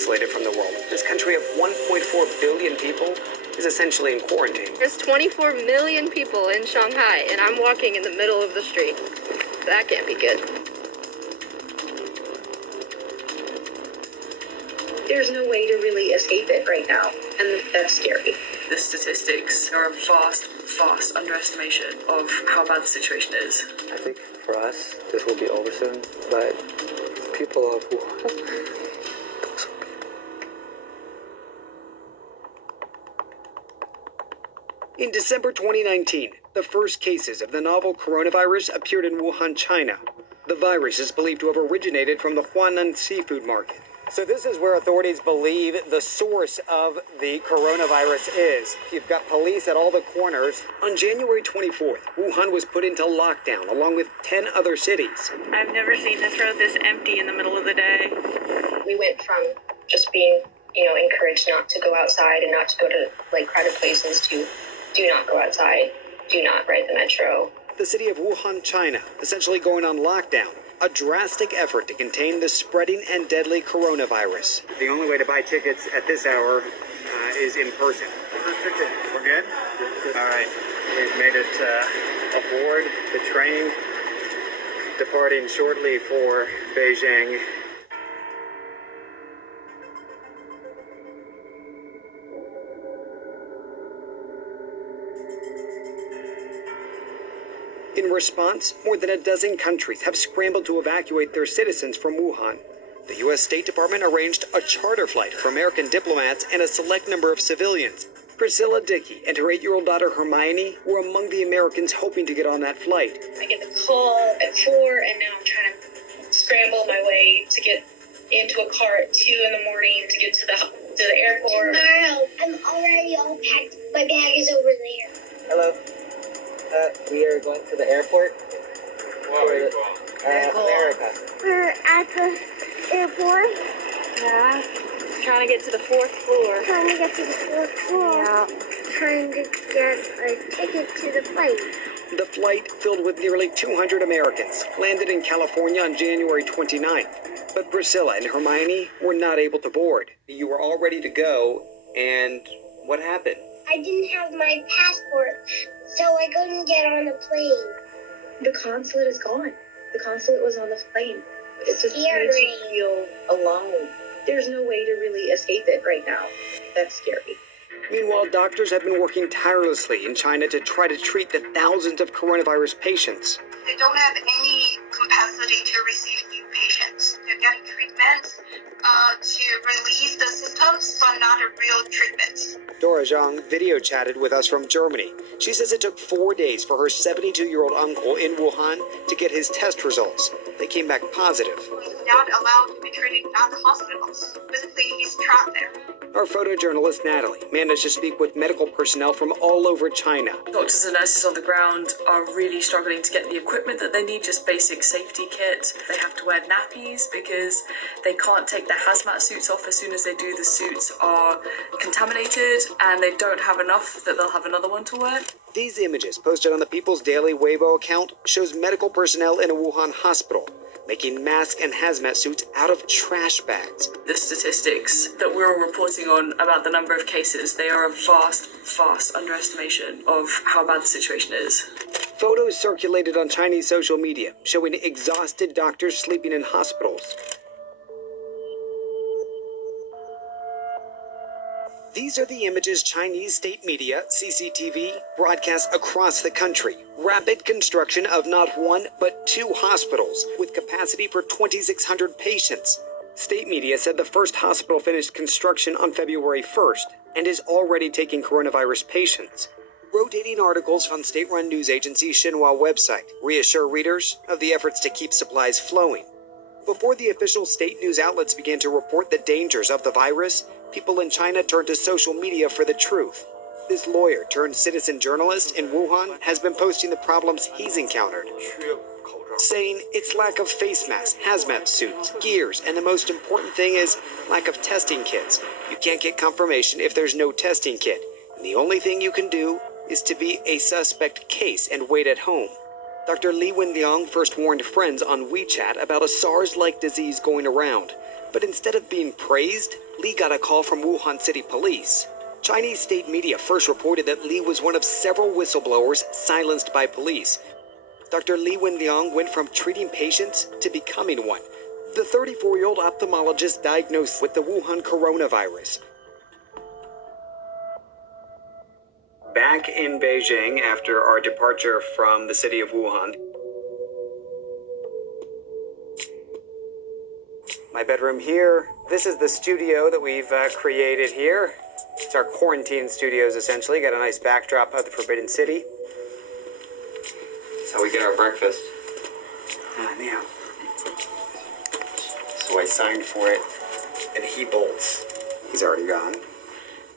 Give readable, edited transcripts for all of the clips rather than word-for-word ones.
isolated from the world. This country of 1.4 billion people is essentially in quarantine. There's 24 million people in Shanghai, and I'm walking in the middle of the street. That can't be good. There's no way to really escape it right now, and that's scary. The statistics are a vast underestimation of how bad the situation is. I think for us, this will be over soon, but people of Wuhan. In December 2019, the first cases of the novel coronavirus appeared in Wuhan, China. The virus is believed to have originated from the Huanan seafood market. So this is where authorities believe the source of the coronavirus is. You've got police at all the corners. On January 24th, Wuhan was put into lockdown along with 10 other cities. I've never seen this road this empty in the middle of the day. We went from just being, encouraged not to go outside and not to go to crowded places to do not go outside, do not ride the metro. The city of Wuhan, China, essentially going on lockdown. A drastic effort to contain the spreading and deadly coronavirus. The only way to buy tickets at this hour is in person. We're good? All right. We've made it aboard the train, departing shortly for Beijing. In response, more than a dozen countries have scrambled to evacuate their citizens from Wuhan. The U.S. State Department arranged a charter flight for American diplomats and a select number of civilians. Priscilla Dickey and her 8-year-old daughter Hermione were among the Americans hoping to get on that flight. I get the call at 4, and now I'm trying to scramble my way to get into a car at 2 in the morning to get to the airport. Tomorrow, I'm already all packed. My bag is over there. Hello. We are going to the airport. Where are you going? America. We're at the airport. Yeah. Trying to get to the 4th floor. Trying to get to the 4th floor. Yeah. Trying to get a ticket to the plane. The flight, filled with nearly 200 Americans, landed in California on January 29th. But Priscilla and Hermione were not able to board. You were all ready to go, and what happened? I didn't have my passport, so I couldn't get on the plane. The consulate is gone. The consulate was on the plane. It just Scary. makes you feel alone. There's no way to really escape it right now. That's scary. Meanwhile, doctors have been working tirelessly in China to try to treat the thousands of coronavirus patients. They don't have any capacity to receive new patients. They're getting treatments to relieve the symptoms, but not a real treatment. Dora Zhang video chatted with us from Germany. She says it took 4 days for her 72-year-old uncle in Wuhan to get his test results. They came back positive. He's not allowed to be treated at the hospitals. Basically, he's trapped there. Our photojournalist Natalie managed to speak with medical personnel from all over China. Doctors and nurses on the ground are really struggling to get the equipment that they need, just basic safety kit. They have to wear nappies because they can't take their hazmat suits off as soon as they do. The suits are contaminated and they don't have enough that they'll have another one to wear. These images posted on the People's Daily Weibo account shows medical personnel in a Wuhan hospital making masks and hazmat suits out of trash bags. The statistics that we're all reporting on about the number of cases, they are a vast underestimation of how bad the situation is. Photos circulated on Chinese social media showing exhausted doctors sleeping in hospitals. These are the images Chinese state media, CCTV, broadcast across the country. Rapid construction of not one, but 2 hospitals with capacity for 2,600 patients. State media said the first hospital finished construction on February 1st and is already taking coronavirus patients. Rotating articles on state-run news agency Xinhua website reassure readers of the efforts to keep supplies flowing. Before the official state news outlets began to report the dangers of the virus, people in China turned to social media for the truth. This lawyer turned citizen journalist in Wuhan has been posting the problems he's encountered, saying it's lack of face masks, hazmat suits, gears, and the most important thing is lack of testing kits. You can't get confirmation if there's no testing kit, and the only thing you can do is to be a suspect case and wait at home. Dr. Li Wenliang first warned friends on WeChat about a SARS-like disease going around. But instead of being praised, Li got a call from Wuhan City Police. Chinese state media first reported that Li was one of several whistleblowers silenced by police. Dr. Li Wenliang went from treating patients to becoming one. The 34-year-old ophthalmologist diagnosed with the Wuhan coronavirus. Back in Beijing after our departure from the city of Wuhan. My bedroom here. This is the studio that we've created here. It's our quarantine studios, essentially. Got a nice backdrop of the Forbidden City. That's how we get our breakfast. Now. So I signed for it, and he bolts. He's already gone.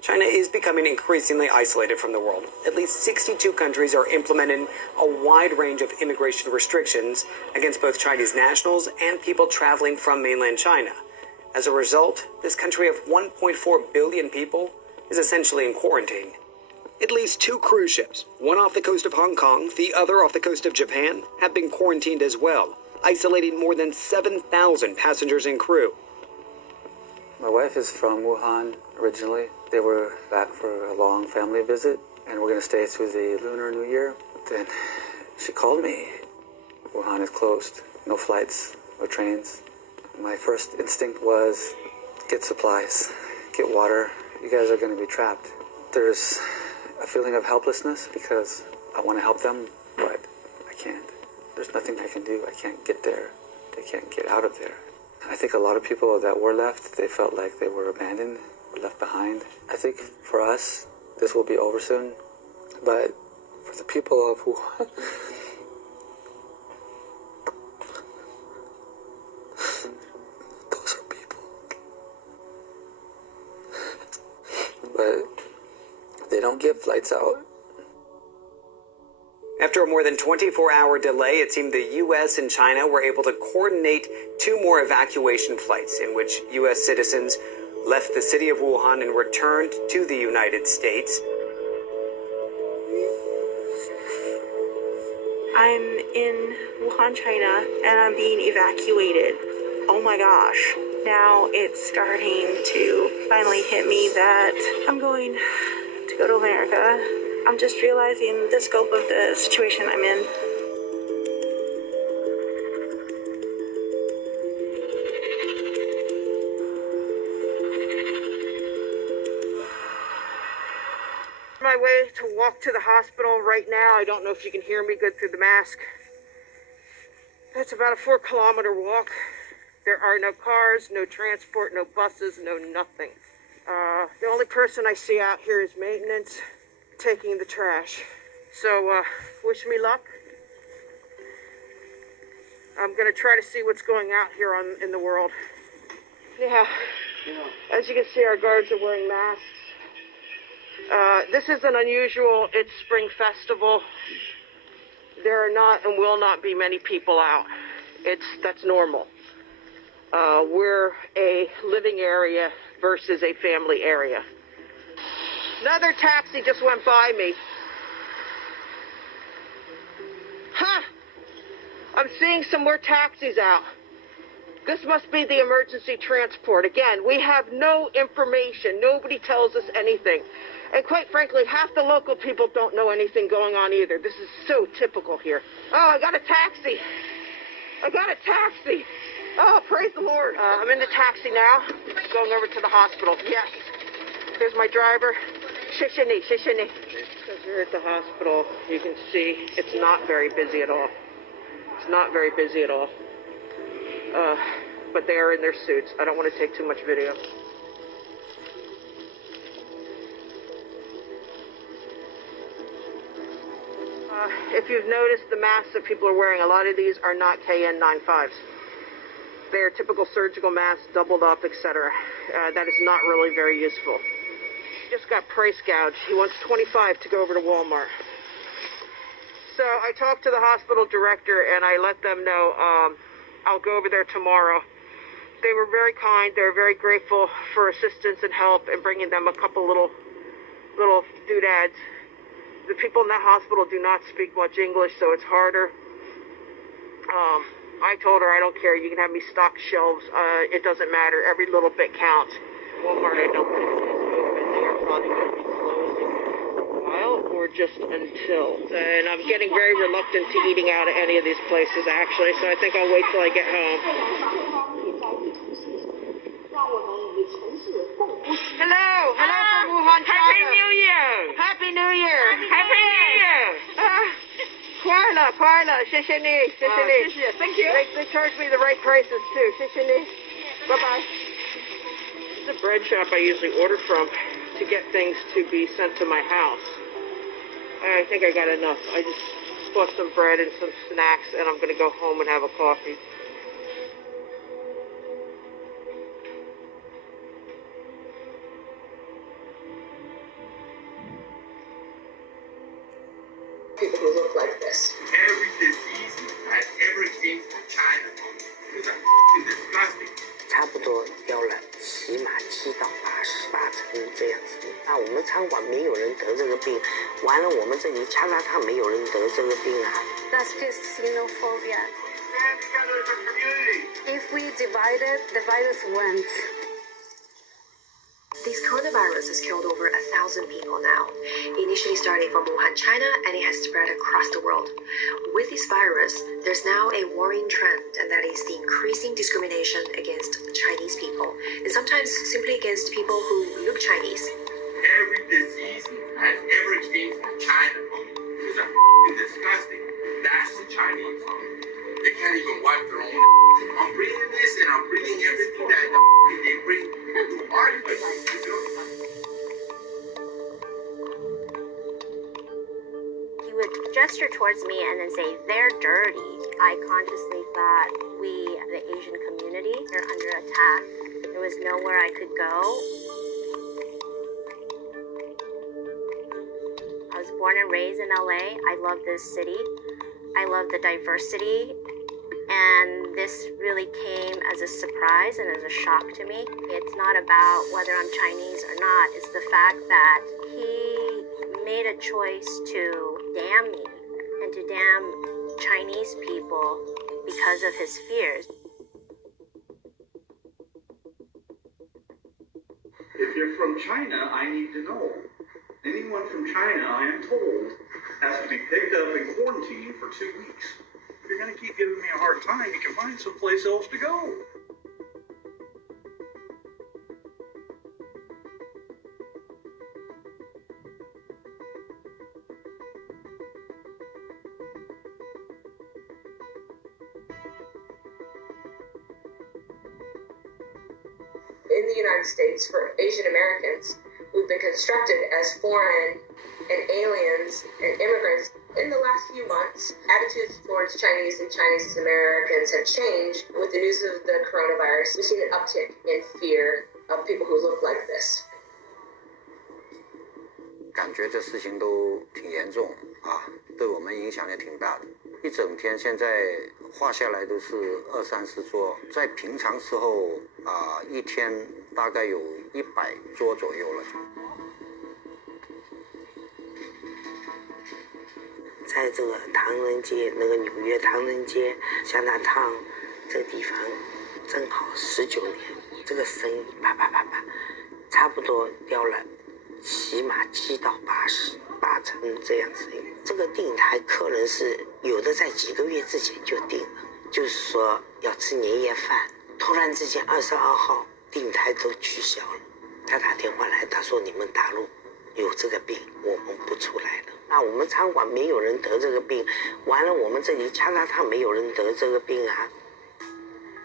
China is becoming increasingly isolated from the world. At least 62 countries are implementing a wide range of immigration restrictions against both Chinese nationals and people traveling from mainland China. As a result, this country of 1.4 billion people is essentially in quarantine. At least 2 cruise ships, one off the coast of Hong Kong, the other off the coast of Japan, have been quarantined as well, isolating more than 7,000 passengers and crew. My wife is from Wuhan originally. They were back for a long family visit, and we're going to stay through the Lunar New Year. Then she called me. Wuhan is closed. No flights, no trains. My first instinct was get supplies, get water. You guys are going to be trapped. There's a feeling of helplessness because I want to help them, but I can't. There's nothing I can do. I can't get there. They can't get out of there. I think a lot of people that were left, they felt like they were abandoned, were left behind. I think for us, this will be over soon, but for the people of Wuhan, those are people. But they don't get flights out. After a more than 24-hour delay, it seemed the U.S. and China were able to coordinate 2 more evacuation flights in which U.S. citizens left the city of Wuhan and returned to the United States. I'm in Wuhan, China, and I'm being evacuated. Oh my gosh. Now it's starting to finally hit me that I'm going to go to America. I'm just realizing the scope of the situation I'm in. My way to walk to the hospital right now. I don't know if you can hear me good through the mask. That's about a 4-kilometer walk. There are no cars, no transport, no buses, no nothing. The only person I see out here is maintenance, taking the trash. So, wish me luck. I'm gonna try to see what's going out here in the world. Yeah, as you can see, our guards are wearing masks. This isn't unusual. It's Spring Festival. There are not and will not be many people out. That's normal. We're a living area versus a family area. Another taxi just went by me. Huh! I'm seeing some more taxis out. This must be the emergency transport. Again, we have no information. Nobody tells us anything. And quite frankly, half the local people don't know anything going on either. This is so typical here. Oh, I got a taxi. I got a taxi. Oh, praise the Lord. I'm in the taxi now, going over to the hospital. Yes. Here's my driver. Shishini. Because we're at the hospital, you can see it's not very busy at all. It's not very busy at all. But they are in their suits. I don't want to take too much video. If you've noticed the masks that people are wearing, a lot of these are not KN95s. They are typical surgical masks, doubled up, etc. That is not really very useful. Just got price gouged. He wants $25 to go over to Walmart. So I talked to the hospital director and I let them know I'll go over there tomorrow. They were very kind. They were very grateful for assistance and help and bringing them a couple little doodads. The people in that hospital do not speak much English, so it's harder. I told her I don't care. You can have me stock shelves. It doesn't matter. Every little bit counts. Walmart, I don't think is open. They are probably going to be closing for a while or just until. And I'm getting very reluctant to eating out at any of these places, actually. So I think I'll wait till I get home. Hello from Wuhan, China. Happy New Year. Happy New Year. Happy New Year. 快乐，谢谢你。Thank you. They charge me the right prices too. 谢谢你。Bye bye. It's a bread shop I usually order from to get things to be sent to my house. I think I got enough. I just bought some bread and some snacks, and I'm going to go home and have a coffee. People who look like this. Every disease has everything from China. It's a disgusting. 差不多掉了起码7到8成这样子。那我们餐馆没有人得这个病，完了我们这里加拿大没有人得这个病啊。That's just xenophobia. Stand together as a community. If we divide it, the virus wins. This coronavirus has killed over 1,000 people now. Initially starting from Wuhan, China, and it has spread across the world. With this virus, there's now a worrying trend, and that is the increasing discrimination against Chinese people, and sometimes simply against people who look Chinese. Every disease has everything from China. It's a disgusting. That's the Chinese. They can't even wipe their own. I'm breathing this and I'm breathing everything that they bring to our place. He would gesture towards me and then say, "They're dirty." I consciously thought we, the Asian community, are under attack. There was nowhere I could go. I was born and raised in LA. I love this city. I love the diversity. And this really came as a surprise and as a shock to me. It's not about whether I'm Chinese or not. It's the fact that he made a choice to damn me and to damn Chinese people because of his fears. If you're from China, I need to know. Anyone from China, I am told, has to be picked up and quarantined for 2 weeks. If you're going to keep giving me a hard time, you can find someplace else to go. In the United States, for Asian Americans, who've been constructed as foreign and aliens and immigrants, in the last few months, attitudes towards Chinese and Chinese Americans have changed. With the news of the coronavirus, we've seen an uptick in fear of people who look like this. 感觉这事情都挺严重啊，对我们影响也挺大的。一整天现在画下来都是20-30桌，在平常时候啊，一天大概有100桌左右了。在这个唐人街，那个纽约唐人街、加拿大这个地方，正好19年，这个生意啪，差不多掉了，起码7到8成这样子。这个订台客人是有的在几个月之前就订了，就是说要吃年夜饭，突然之间22号订台都取消了。他打电话来，他说你们大陆有这个病，我们不出来了。那我们餐馆没有人得这个病，完了我们这里加拿大没有人得这个病啊。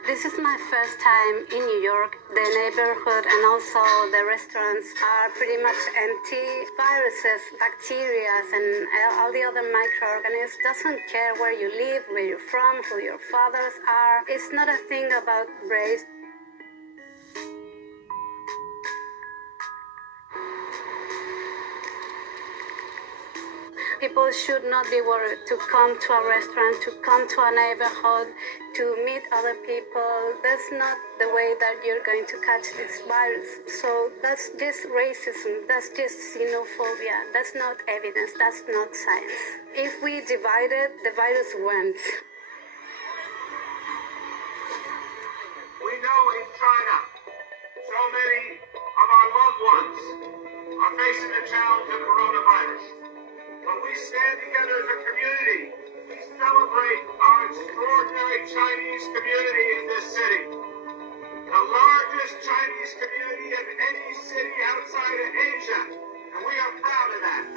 This is my first time in New York. The neighborhood and also the restaurants are pretty much empty. Viruses, bacteria, and all the other microorganisms doesn't care where you live, where you're from, who your fathers are. It's not a thing about race. People should not be worried to come to a restaurant, to come to a neighborhood, to meet other people. That's not the way that you're going to catch this virus. So that's just racism, that's just xenophobia. That's not evidence, that's not science. If we divide it, the virus wins. us are facing the challenge of coronavirus. When we stand together as a community, we celebrate our extraordinary Chinese community in this city. The largest Chinese community of any city outside of Asia, and we are proud of that.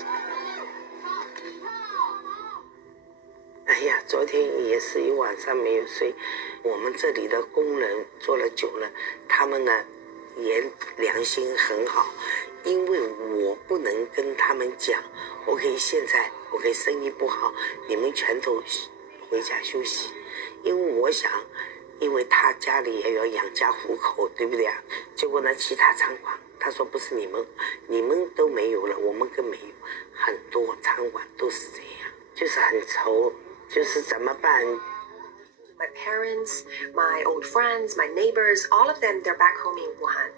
哎呀，昨天也是一晚上没有睡。我们这里的工人做了久了，他们呢也良心很好，因为我不能跟他们讲，我可以现在我可以生意不好，你们全都回家休息，因为我想，因为他家里也要养家糊口，对不对啊？结果呢，其他餐馆他说不是你们都没有了，我们更没有，很多餐馆都是这样，就是很愁。就是怎么办 My parents, my old friends, my neighbors, all of them, they're back home in Wuhan.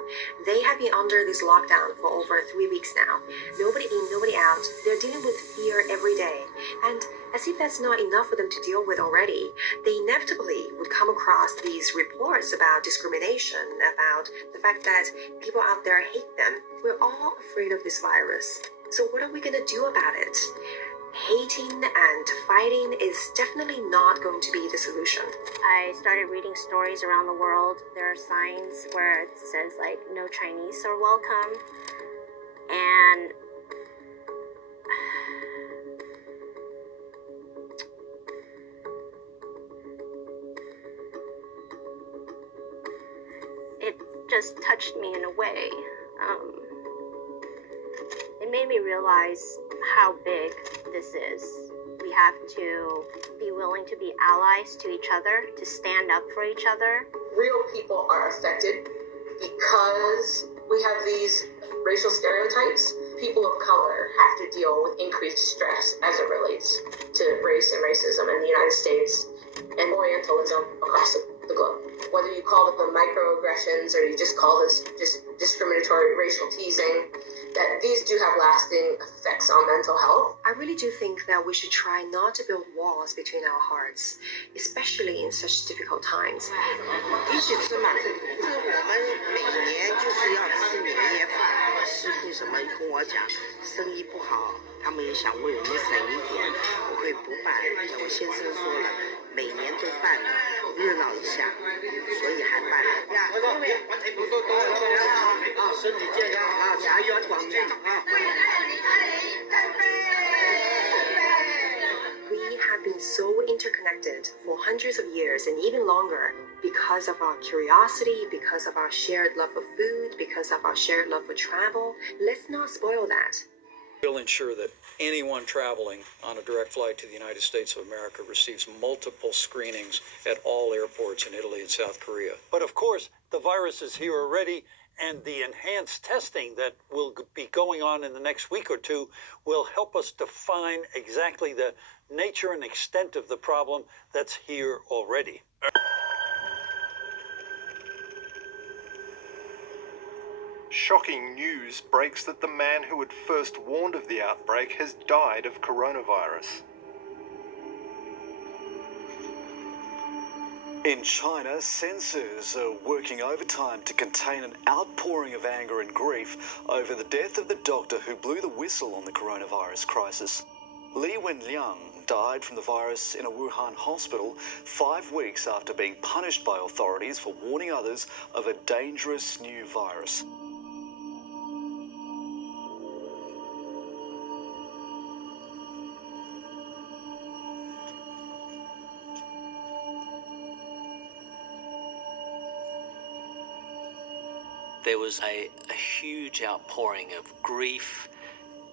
They have been under this lockdown for over 3 weeks now. Nobody in, nobody out. They're dealing with fear every day. And as if that's not enough for them to deal with already, they inevitably would come across these reports about discrimination, about the fact that people out there hate them. We're all afraid of this virus. So what are we going to do about it? Hating and fighting is definitely not going to be the solution. I started reading stories around the world. There are signs where it says like no Chinese are welcome, and it just touched me in a way. It made me realize how big this is. We have to be willing to be allies to each other, to stand up for each other. Real people are affected because we have these racial stereotypes. People of color have to deal with increased stress as it relates to race and racism in the United States and Orientalism across the globe. Whether you call them microaggressions or you just call this just discriminatory racial teasing, that these do have lasting effects on mental health. I really do think that we should try not to build walls between our hearts, especially in such difficult times. 一起吃嘛，这我们每年就是要吃年夜饭。师傅什么跟我讲，生意不好，他们也想为我们省一点，我会不办。我先生说了，每年都办了，热闹一下，所以还办了。身体健康啊，家园广进啊。We have been so interconnected for hundreds of years and even longer because of our curiosity, because of our shared love of food, because of our shared love for travel. Let's not spoil that. We'll ensure that anyone traveling on a direct flight to the United States of America receives multiple screenings at all airports in Italy and South Korea. But of course, the virus is here already, and the enhanced testing that will be going on in the next week or two will help us define exactly the nature and extent of the problem that's here already. Shocking news breaks that the man who had first warned of the outbreak has died of coronavirus. In China, censors are working overtime to contain an outpouring of anger and grief over the death of the doctor who blew the whistle on the coronavirus crisis. Li Wenliang died from the virus in a Wuhan hospital 5 weeks after being punished by authorities for warning others of a dangerous new virus. There was a huge outpouring of grief,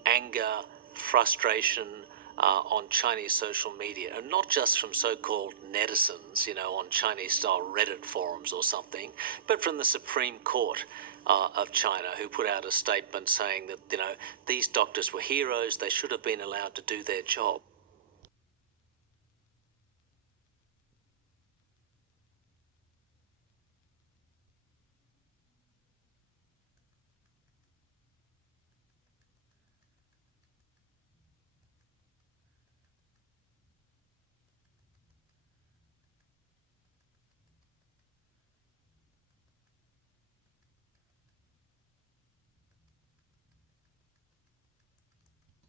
anger, frustration on Chinese social media, and not just from so-called netizens, on Chinese-style Reddit forums or something, but from the Supreme Court of China, who put out a statement saying that, these doctors were heroes, they should have been allowed to do their job.